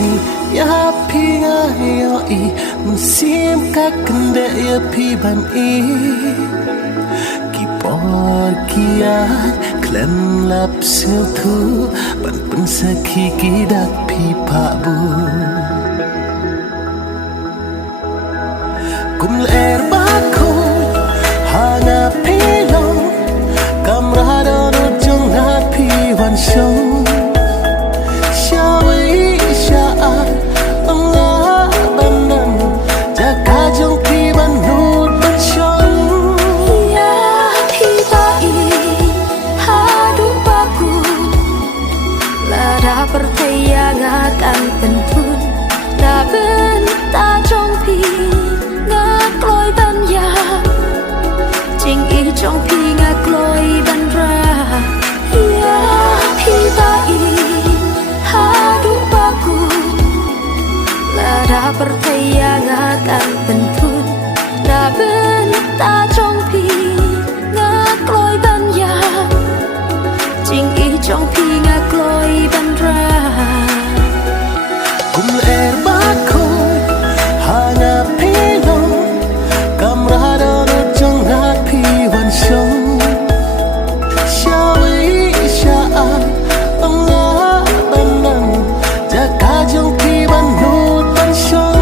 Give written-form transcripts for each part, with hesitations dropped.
si ya pi nga yo I mun sim ka kende ya pi ban I ki por ki ai klem lap sil thu ban pun sakhi ki dak pi pa bu kum ler ba ko hanga pi lo kamra do jong na pi wan show pertayangan penpun na benta trong pi nga kloi ban ya jing I trong pi nga kloi ban ra ya pi ba I ha du ba ku la da pertayangan penpun na benta trong pi nga kloi ban ya jing I trong pi nga kloi ban ra kum er ba ko hanga pelo kamra do jong na pi wan show shawi sha anga banam jaka jong pi ban no ban show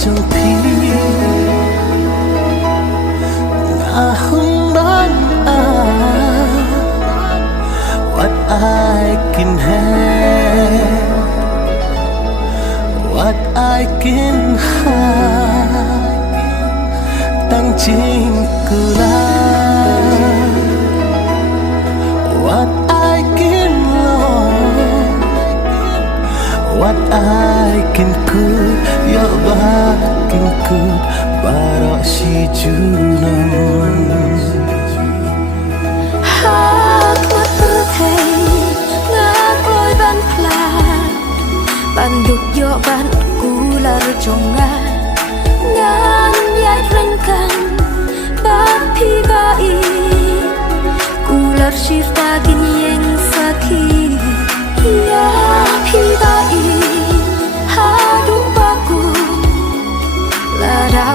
trong pi ngahung ban what I can have what I can have tang ching kula what I can love what I can could yo bakin could baro si junon hak mat perthei nga kloi ban pla ban duk yo ban kular jonga ngan yai rengkan ban pi ba I kular shifta gin yeng sakhi ya pi ba I ha du ba ku la da